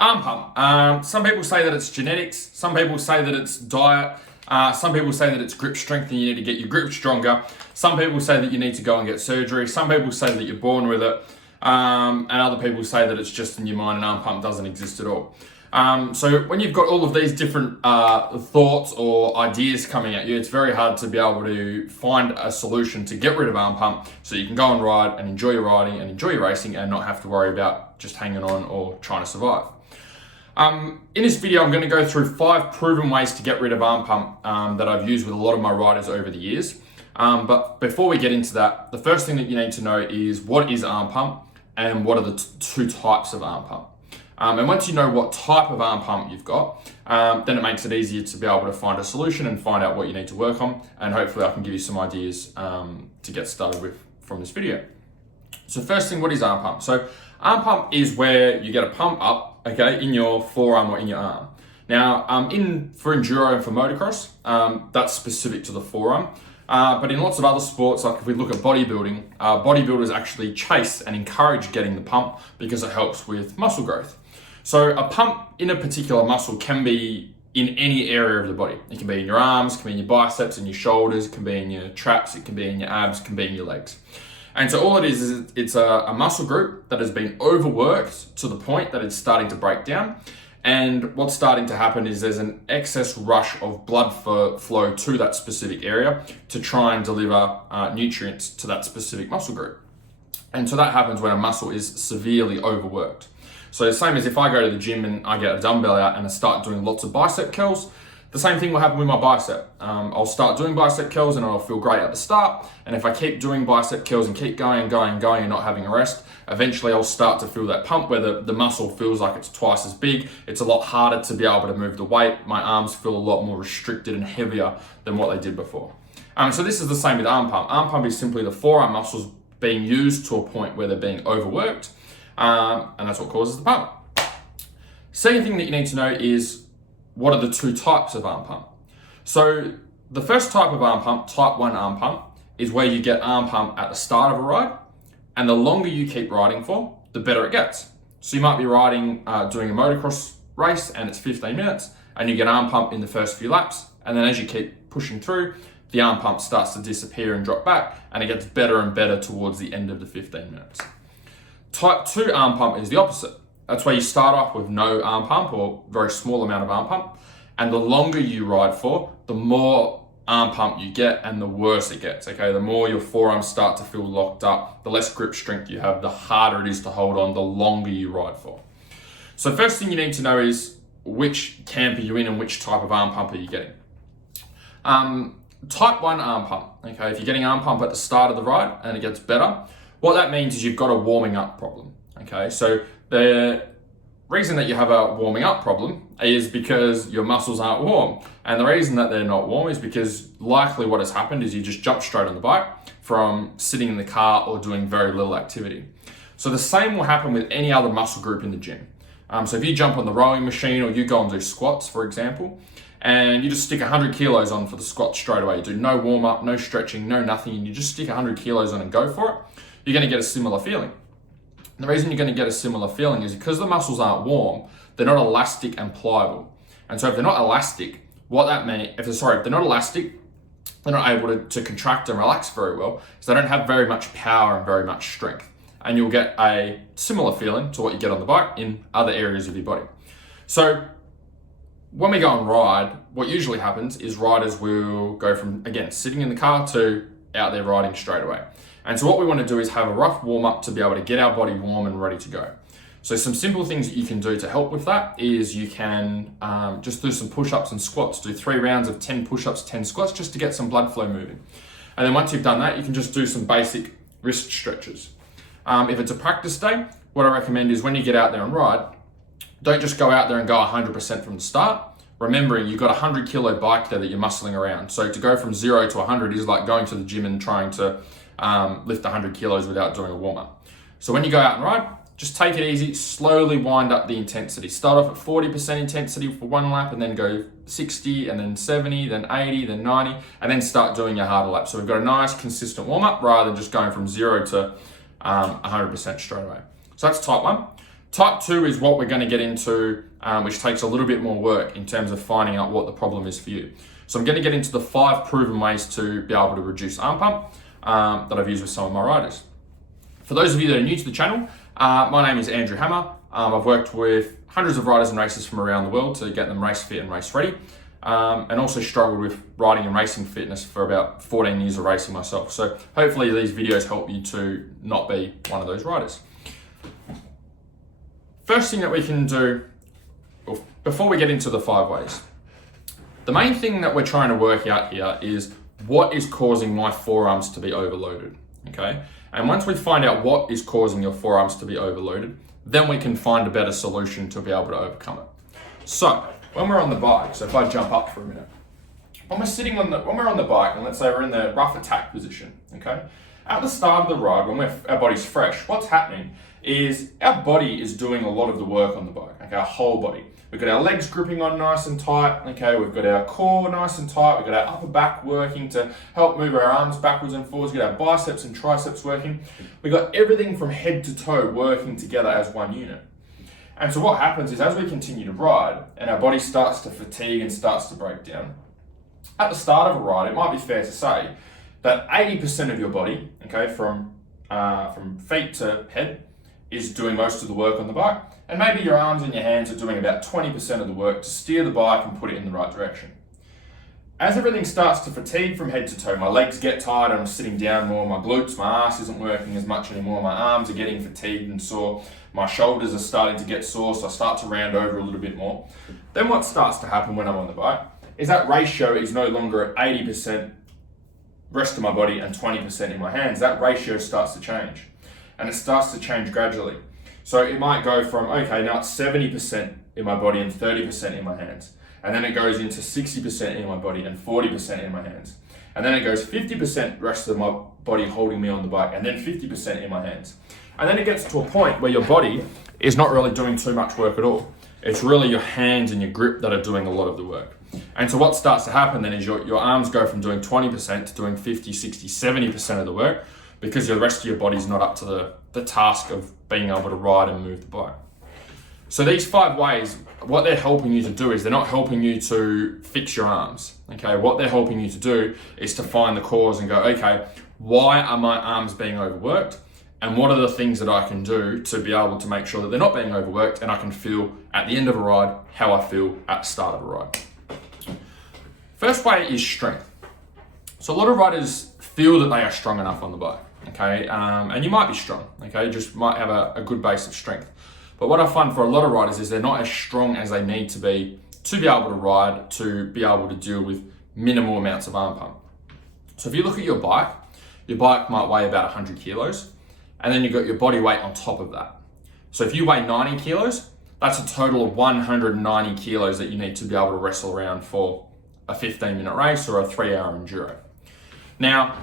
Arm pump. Some people say that it's genetics. Some people say that it's diet. Some people say that it's grip strength and you need to get your grip stronger. Some people say that you need to go and get surgery. Some people say that you're born with it. And other people say that it's just in your mind and arm pump doesn't exist at all. So when you've got all of these different thoughts or ideas coming at you, it's very hard to be able to find a solution to get rid of arm pump so you can go and ride and enjoy your riding and enjoy your racing and not have to worry about just hanging on or trying to survive. In this video, I'm going to go through 5 proven ways to get rid of arm pump that I've used with a lot of my riders over the years. But before we get into that, the first thing that you need to know is what is arm pump and what are the two types of arm pump. And once you know what type of arm pump you've got, then it makes it easier to be able to find a solution and find out what you need to work on. And hopefully I can give you some ideas to get started with from this video. So first thing, what is arm pump? So arm pump is where you get a pump up, okay, in your forearm or in your arm. Now, for enduro and for motocross, that's specific to the forearm. But in lots of other sports, like if we look at bodybuilding, bodybuilders actually chase and encourage getting the pump because it helps with muscle growth. So a pump in a particular muscle can be in any area of the body. It can be in your arms, it can be in your biceps and your shoulders, it can be in your traps, it can be in your abs, it can be in your legs. And so all it is it's a muscle group that has been overworked to the point that it's starting to break down. And what's starting to happen is there's an excess rush of blood flow to that specific area to try and deliver nutrients to that specific muscle group. And so that happens when a muscle is severely overworked. So the same as if I go to the gym and I get a dumbbell out and I start doing lots of bicep curls, the same thing will happen with my bicep. I'll start doing bicep curls and I'll feel great at the start. And if I keep doing bicep curls and keep going and not having a rest, eventually I'll start to feel that pump where the muscle feels like it's twice as big. It's a lot harder to be able to move the weight. My arms feel a lot more restricted and heavier than what they did before. So this is the same with arm pump. Arm pump is simply the forearm muscles being used to a point where they're being overworked. And that's what causes the pump. Second thing that you need to know is what are the 2 types of arm pump. So the first type of arm pump, type 1 arm pump, is where you get arm pump at the start of a ride, and the longer you keep riding for, the better it gets. So you might be riding, doing a motocross race and it's 15 minutes and you get arm pump in the first few laps, and then as you keep pushing through, the arm pump starts to disappear and drop back, and it gets better and better towards the end of the 15 minutes. Type 2 arm pump is the opposite. That's where you start off with no arm pump or very small amount of arm pump. And the longer you ride for, the more arm pump you get and the worse it gets, okay? The more your forearms start to feel locked up, the less grip strength you have, the harder it is to hold on, the longer you ride for. So first thing you need to know is which camp are you in and which type of arm pump are you getting. Type 1 arm pump, okay? If you're getting arm pump at the start of the ride and it gets better, what that means is you've got a warming up problem, okay? So the reason that you have a warming up problem is because your muscles aren't warm. And the reason that they're not warm is because likely what has happened is you just jump straight on the bike from sitting in the car or doing very little activity. So the same will happen with any other muscle group in the gym. So if you jump on the rowing machine or you go and do squats, for example, and you just stick 100 kilos on for the squat straight away, you do no warm up, no stretching, no nothing, and you just stick 100 kilos on and go for it, you're going to get a similar feeling. And the reason you're going to get a similar feeling is because the muscles aren't warm, they're not elastic and pliable. And so if they're not elastic, what that means, if they're not elastic, they're not able to contract and relax very well, so they don't have very much power and very much strength. And you'll get a similar feeling to what you get on the bike in other areas of your body. So when we go and ride, what usually happens is riders will go from, again, sitting in the car to out there riding straight away. And so what we want to do is have a rough warm up to be able to get our body warm and ready to go. So some simple things that you can do to help with that is you can just do some push-ups and squats, do 3 rounds of 10 push-ups, 10 squats, just to get some blood flow moving. And then once you've done that, you can just do some basic wrist stretches. If it's a practice day, what I recommend is when you get out there and ride, don't just go out there and go 100% from the start. Remembering you've got a 100 kilo bike there that you're muscling around. So to go from 0 to 100 is like going to the gym and trying to lift 100 kilos without doing a warm up. So when you go out and ride, just take it easy, slowly wind up the intensity. Start off at 40% intensity for 1 lap and then go 60 and then 70, then 80, then 90, and then start doing your harder laps. So we've got a nice consistent warm up rather than just going from 0 to 100% straight away. So that's type 1. Type 2 is what we're going to get into, which takes a little bit more work in terms of finding out what the problem is for you. So I'm going to get into the 5 proven ways to be able to reduce arm pump that I've used with some of my riders. For those of you that are new to the channel, my name is Andrew Hammer. I've worked with hundreds of riders and racers from around the world to get them race fit and race ready, and also struggled with riding and racing fitness for about 14 years of racing myself. So hopefully these videos help you to not be one of those riders. First thing that we can do, before we get into the 5 ways, the main thing that we're trying to work out here is what is causing my forearms to be overloaded, okay? And once we find out what is causing your forearms to be overloaded, then we can find a better solution to be able to overcome it. So, when we're on the bike, so if I jump up for a minute, when we're on the bike, and let's say we're in the rough attack position, okay? At the start of the ride, when our body's fresh, what's happening is our body is doing a lot of the work on the bike, okay, our whole body. We've got our legs gripping on nice and tight, okay, we've got our core nice and tight, we've got our upper back working to help move our arms backwards and forwards, we've got our biceps and triceps working. We've got everything from head to toe working together as one unit. And so what happens is as we continue to ride and our body starts to fatigue and starts to break down, at the start of a ride, it might be fair to say that 80% of your body, okay, from feet to head, is doing most of the work on the bike, and maybe your arms and your hands are doing about 20% of the work to steer the bike and put it in the right direction. As everything starts to fatigue from head to toe, my legs get tired and I'm sitting down more, my glutes, my ass isn't working as much anymore, my arms are getting fatigued and sore, my shoulders are starting to get sore, so I start to round over a little bit more. Then what starts to happen when I'm on the bike is that ratio is no longer at 80% rest of my body and 20% in my hands. That ratio starts to change. And it starts to change gradually. So it might go from, okay, now it's 70% in my body and 30% in my hands. And then it goes into 60% in my body and 40% in my hands. And then it goes 50% rest of my body holding me on the bike and then 50% in my hands. And then it gets to a point where your body is not really doing too much work at all. It's really your hands and your grip that are doing a lot of the work. And so what starts to happen then is your arms go from doing 20% to doing 50, 60, 70% of the work, because the rest of your body's not up to the task of being able to ride and move the bike. So these 5 ways, what they're helping you to do is they're not helping you to fix your arms, okay? What they're helping you to do is to find the cause and go, okay, why are my arms being overworked? And what are the things that I can do to be able to make sure that they're not being overworked and I can feel at the end of a ride how I feel at the start of a ride. First way is strength. So a lot of riders feel that they are strong enough on the bike. Okay, and you might be strong, okay, you just might have a good base of strength. But what I find for a lot of riders is they're not as strong as they need to be able to ride, to be able to deal with minimal amounts of arm pump. So if you look at your bike might weigh about 100 kilos, and then you've got your body weight on top of that. So if you weigh 90 kilos, that's a total of 190 kilos that you need to be able to wrestle around for a 15-minute race or a 3-hour enduro. Now,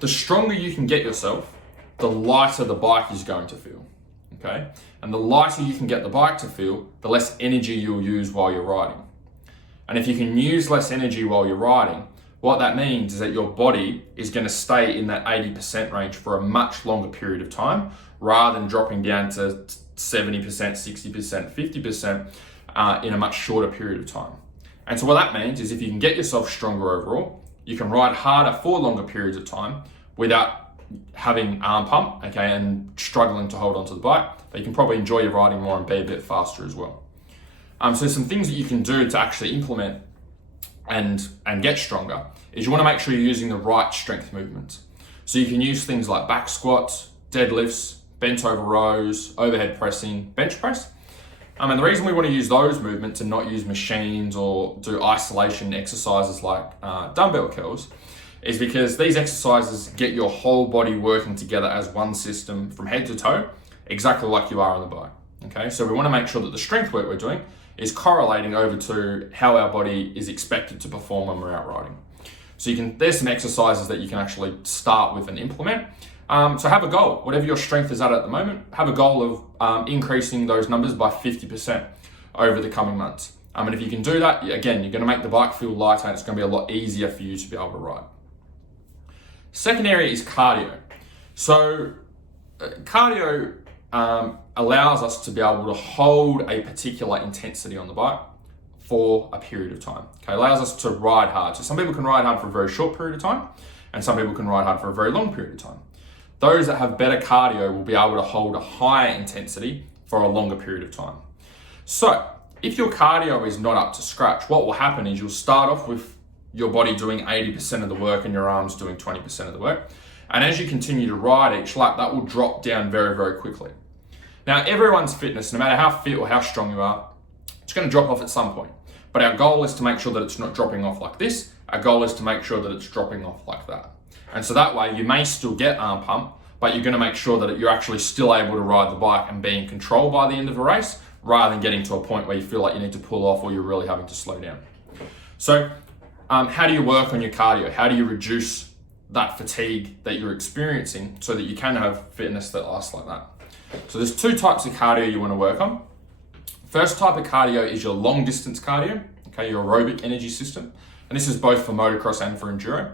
the stronger you can get yourself, the lighter the bike is going to feel, okay? And the lighter you can get the bike to feel, the less energy you'll use while you're riding. And if you can use less energy while you're riding, what that means is that your body is going to stay in that 80% range for a much longer period of time, rather than dropping down to 70%, 60%, 50% in a much shorter period of time. And so what that means is if you can get yourself stronger overall, you can ride harder for longer periods of time without having arm pump, okay, and struggling to hold onto the bike, but you can probably enjoy your riding more and be a bit faster as well. So some things that you can do to actually implement and get stronger is you want to make sure you're using the right strength movements. So you can use things like back squats, deadlifts, bent over rows, overhead pressing, bench press. And the reason we want to use those movements and not use machines or do isolation exercises like dumbbell curls is because these exercises get your whole body working together as one system from head to toe, exactly like you are on the bike. Okay, so we want to make sure that the strength work we're doing is correlating over to how our body is expected to perform when we're out riding. So there's some exercises that you can actually start with and implement. So have a goal, whatever your strength is at the moment, have a goal of increasing those numbers by 50% over the coming months. And if you can do that, again, you're gonna make the bike feel lighter and it's gonna be a lot easier for you to be able to ride. Second area is cardio. So cardio allows us to be able to hold a particular intensity on the bike for a period of time. Okay, allows us to ride hard. So some people can ride hard for a very short period of time, and some people can ride hard for a very long period of time. Those that have better cardio will be able to hold a higher intensity for a longer period of time. So if your cardio is not up to scratch, what will happen is you'll start off with your body doing 80% of the work and your arms doing 20% of the work. And as you continue to ride each lap, that will drop down very, very quickly. Now, everyone's fitness, no matter how fit or how strong you are, it's going to drop off at some point. But our goal is to make sure that it's not dropping off like this. Our goal is to make sure that it's dropping off like that. And so that way you may still get arm pump, but you're going to make sure that you're actually still able to ride the bike and be in control by the end of a race, rather than getting to a point where you feel like you need to pull off or you're really having to slow down. So how do you work on your cardio? How do you reduce that fatigue that you're experiencing so that you can have fitness that lasts like that? So there's two types of cardio you want to work on. First type of cardio is your long distance cardio, okay, your aerobic energy system. And this is both for motocross and for enduro.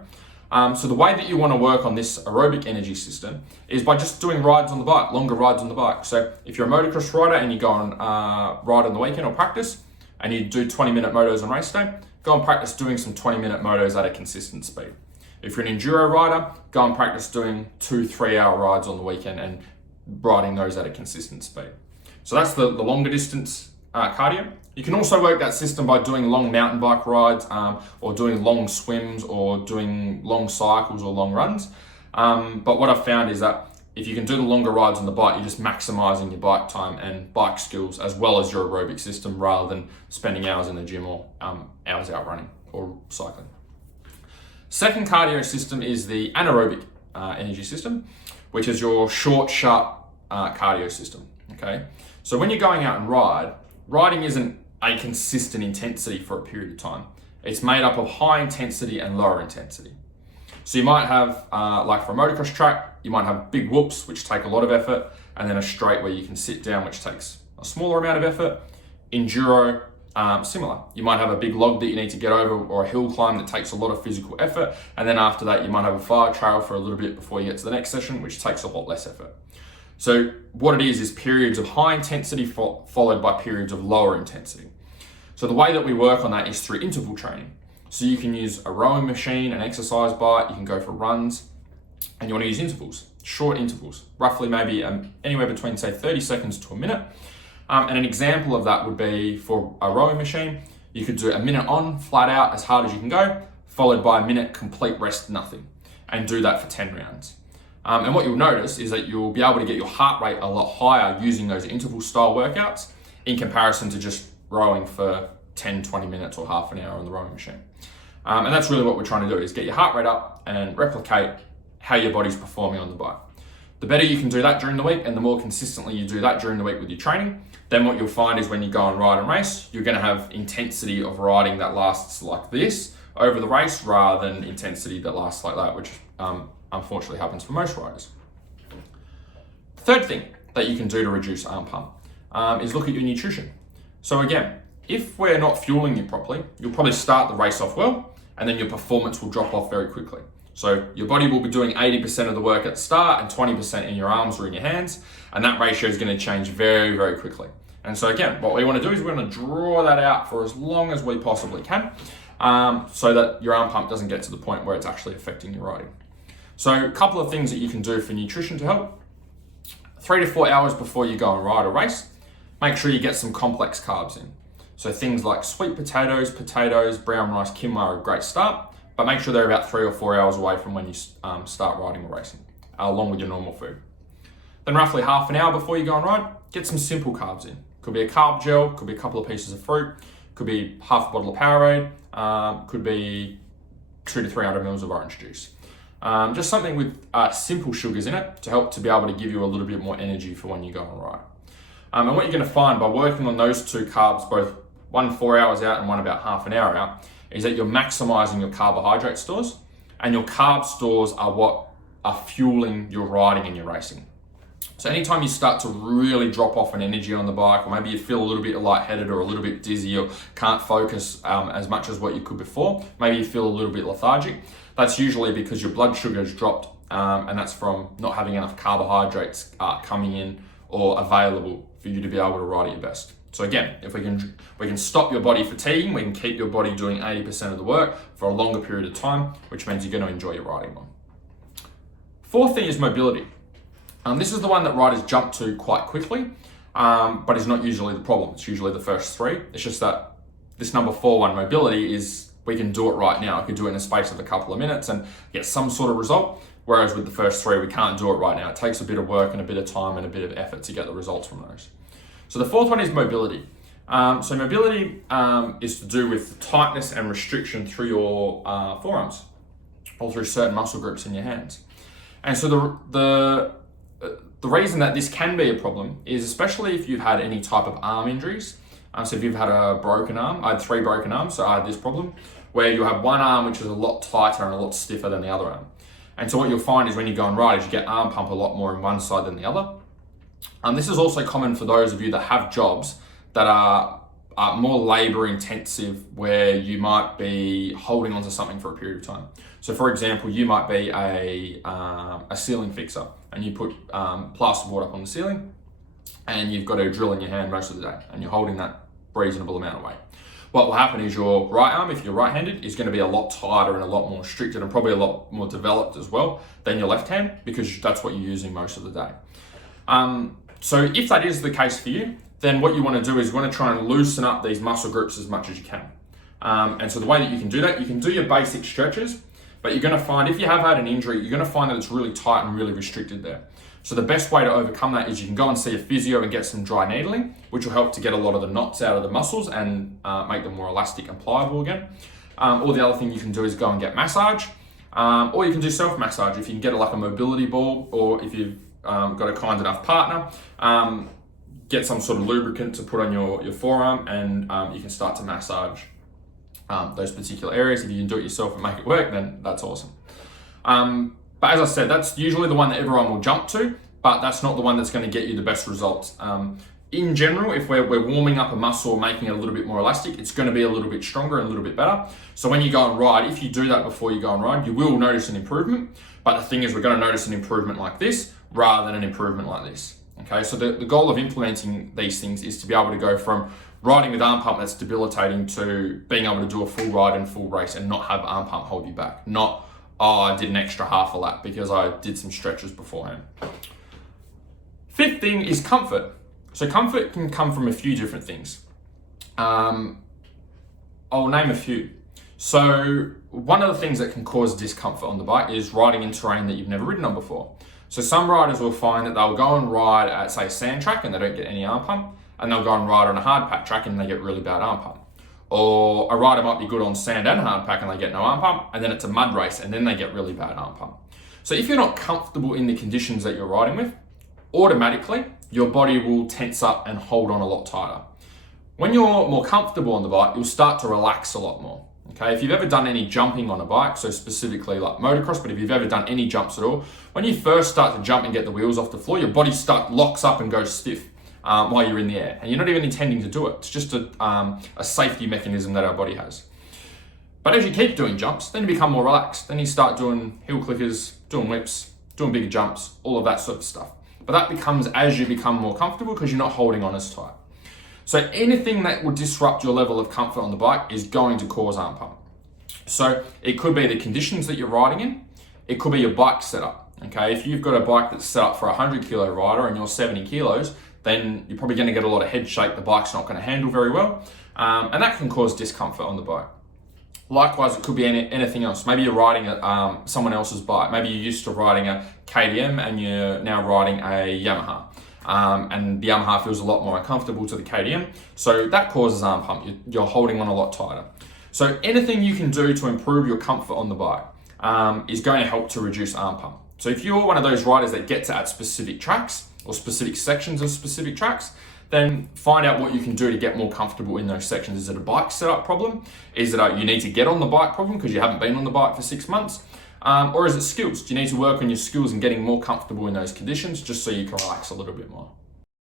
So the way that you want to work on this aerobic energy system is by just doing rides on the bike, longer rides on the bike. So if you're a motocross rider and you go on ride on the weekend or practice, and you do 20-minute motos on race day, go and practice doing some 20-minute motos at a consistent speed. If you're an enduro rider, go and practice doing 2-3 hour rides on the weekend and riding those at a consistent speed. So that's the longer distance cardio. You can also work that system by doing long mountain bike rides or doing long swims or doing long cycles or long runs. But what I've found is that if you can do the longer rides on the bike, you're just maximizing your bike time and bike skills as well as your aerobic system, rather than spending hours in the gym or hours out running or cycling. Second cardio system is the anaerobic energy system, which is your short, sharp cardio system. Okay, so when you're going out and riding isn't a consistent intensity for a period of time. It's made up of high intensity and lower intensity. So you might have, like for a motocross track, you might have big whoops, which take a lot of effort, and then a straight where you can sit down, which takes a smaller amount of effort. Enduro, similar. You might have a big log that you need to get over or a hill climb that takes a lot of physical effort. And then after that, you might have a fire trail for a little bit before you get to the next session, which takes a lot less effort. So what it is periods of high intensity followed by periods of lower intensity. So the way that we work on that is through interval training. So you can use a rowing machine, an exercise bike, you can go for runs, and you want to use intervals, short intervals, roughly maybe anywhere between say 30 seconds to a minute. And an example of that would be for a rowing machine, you could do a minute on, flat out, as hard as you can go, followed by a minute complete rest, nothing, and do that for 10 rounds. And what you'll notice is that you'll be able to get your heart rate a lot higher using those interval style workouts in comparison to just rowing for 10, 20 minutes or half an hour on the rowing machine. And that's really what we're trying to do, is get your heart rate up and replicate how your body's performing on the bike. The better you can do that during the week, and the more consistently you do that during the week with your training, then what you'll find is when you go and ride and race, you're going to have intensity of riding that lasts like this over the race, rather than intensity that lasts like that, which unfortunately happens for most riders. Third thing that you can do to reduce arm pump is look at your nutrition. So again, if we're not fueling you properly, you'll probably start the race off well, and then your performance will drop off very quickly. So your body will be doing 80% of the work at the start and 20% in your arms or in your hands, and that ratio is going to change very, very quickly. And so again, what we want to do is we're going to draw that out for as long as we possibly can, so that your arm pump doesn't get to the point where it's actually affecting your riding. So a couple of things that you can do for nutrition to help. 3 to 4 hours before you go and ride or race, make sure you get some complex carbs in. So things like sweet potatoes, brown rice, quinoa are a great start, but make sure they're about 3 or 4 hours away from when you start riding or racing, along with your normal food. Then roughly half an hour before you go and ride, get some simple carbs in. Could be a carb gel, could be a couple of pieces of fruit, could be half a bottle of Powerade, could be 200 to 300 mils of orange juice. Just something with simple sugars in it to help to be able to give you a little bit more energy for when you go and ride. And what you're going to find by working on those two carbs, both one 4 hours out and one about half an hour out, is that you're maximizing your carbohydrate stores, and your carb stores are what are fueling your riding and your racing. So anytime you start to really drop off in energy on the bike, or maybe you feel a little bit lightheaded or a little bit dizzy or can't focus as much as what you could before, maybe you feel a little bit lethargic, that's usually because your blood sugar has dropped, and that's from not having enough carbohydrates coming in or available for you to be able to ride at your best. So again, if we can stop your body fatiguing, we can keep your body doing 80% of the work for a longer period of time, which means you're going to enjoy your riding more. Fourth thing is mobility. This is the one that riders jump to quite quickly, but is not usually the problem. It's usually the first three. It's just that this number 4 one, mobility, is we can do it right now. I could do it in a space of a couple of minutes and get some sort of result. Whereas with the first 3, we can't do it right now. It takes a bit of work and a bit of time and a bit of effort to get the results from those. So the fourth one is mobility. So mobility is to do with tightness and restriction through your forearms or through certain muscle groups in your hands. And so the reason that this can be a problem is especially if you've had any type of arm injuries. So if you've had a broken arm, I had 3 broken arms, so I had this problem where you have one arm which is a lot tighter and a lot stiffer than the other arm. And so what you'll find is when you go and ride is you get arm pump a lot more on one side than the other. This is also common for those of you that have jobs that are more labor intensive, where you might be holding onto something for a period of time. So for example, you might be a ceiling fixer and you put plasterboard up on the ceiling and you've got a drill in your hand most of the day and you're holding that reasonable amount of weight. What will happen is your right arm, if you're right-handed, is going to be a lot tighter and a lot more restricted and probably a lot more developed as well than your left hand, because that's what you're using most of the day. So if that is the case for you, then what you want to do is you want to try and loosen up these muscle groups as much as you can. And so the way that you can do that, you can do your basic stretches, but you're going to find if you have had an injury, you're going to find that it's really tight and really restricted there. So the best way to overcome that is you can go and see a physio and get some dry needling, which will help to get a lot of the knots out of the muscles and make them more elastic and pliable again. Or the other thing you can do is go and get massage, or you can do self-massage if you can get like a mobility ball, or if you've got a kind enough partner, get some sort of lubricant to put on your forearm, and you can start to massage those particular areas. If you can do it yourself and make it work, then that's awesome. But as I said, that's usually the one that everyone will jump to, but that's not the one that's going to get you the best results. In general, if we're warming up a muscle or making it a little bit more elastic, it's going to be a little bit stronger and a little bit better. So when you go and ride, if you do that before you go and ride, you will notice an improvement. But the thing is, we're going to notice an improvement like this rather than an improvement like this. Okay, so the goal of implementing these things is to be able to go from riding with arm pump that's debilitating to being able to do a full ride and full race and not have arm pump hold you back. Not, oh, I did an extra half a lap because I did some stretches beforehand. Fifth thing is comfort. So comfort can come from a few different things. I'll name a few. So one of the things that can cause discomfort on the bike is riding in terrain that you've never ridden on before. So some riders will find that they'll go and ride at, say, a sand track and they don't get any arm pump, and they'll go and ride on a hard pack track and they get really bad arm pump. Or a rider might be good on sand and hard pack and they get no arm pump, and then it's a mud race and then they get really bad arm pump. So if you're not comfortable in the conditions that you're riding with, automatically your body will tense up and hold on a lot tighter. When you're more comfortable on the bike, you'll start to relax a lot more. Okay, if you've ever done any jumping on a bike, so specifically like motocross, but if you've ever done any jumps at all, when you first start to jump and get the wheels off the floor, your body locks up and goes stiff while you're in the air, and you're not even intending to do it. It's just a safety mechanism that our body has. But as you keep doing jumps, then you become more relaxed. Then you start doing heel clickers, doing whips, doing bigger jumps, all of that sort of stuff. But that becomes as you become more comfortable because you're not holding on as tight. So anything that will disrupt your level of comfort on the bike is going to cause arm pump. So it could be the conditions that you're riding in. It could be your bike setup. Okay, if you've got a bike that's set up for a 100 kilo rider and you're 70 kilos, then you're probably going to get a lot of head shake. The bike's not going to handle very well. And that can cause discomfort on the bike. Likewise, it could be anything else. Maybe you're riding someone else's bike. Maybe you're used to riding a KTM and you're now riding a Yamaha. And the Yamaha feels a lot more uncomfortable to the KTM. So that causes arm pump. You're holding on a lot tighter. So anything you can do to improve your comfort on the bike is going to help to reduce arm pump. So if you're one of those riders that gets at specific tracks or specific sections of specific tracks, then find out what you can do to get more comfortable in those sections. Is it a bike setup problem? Is it you need to get on the bike problem because you haven't been on the bike for 6 months? Or is it skills? Do you need to work on your skills and getting more comfortable in those conditions just so you can relax a little bit more?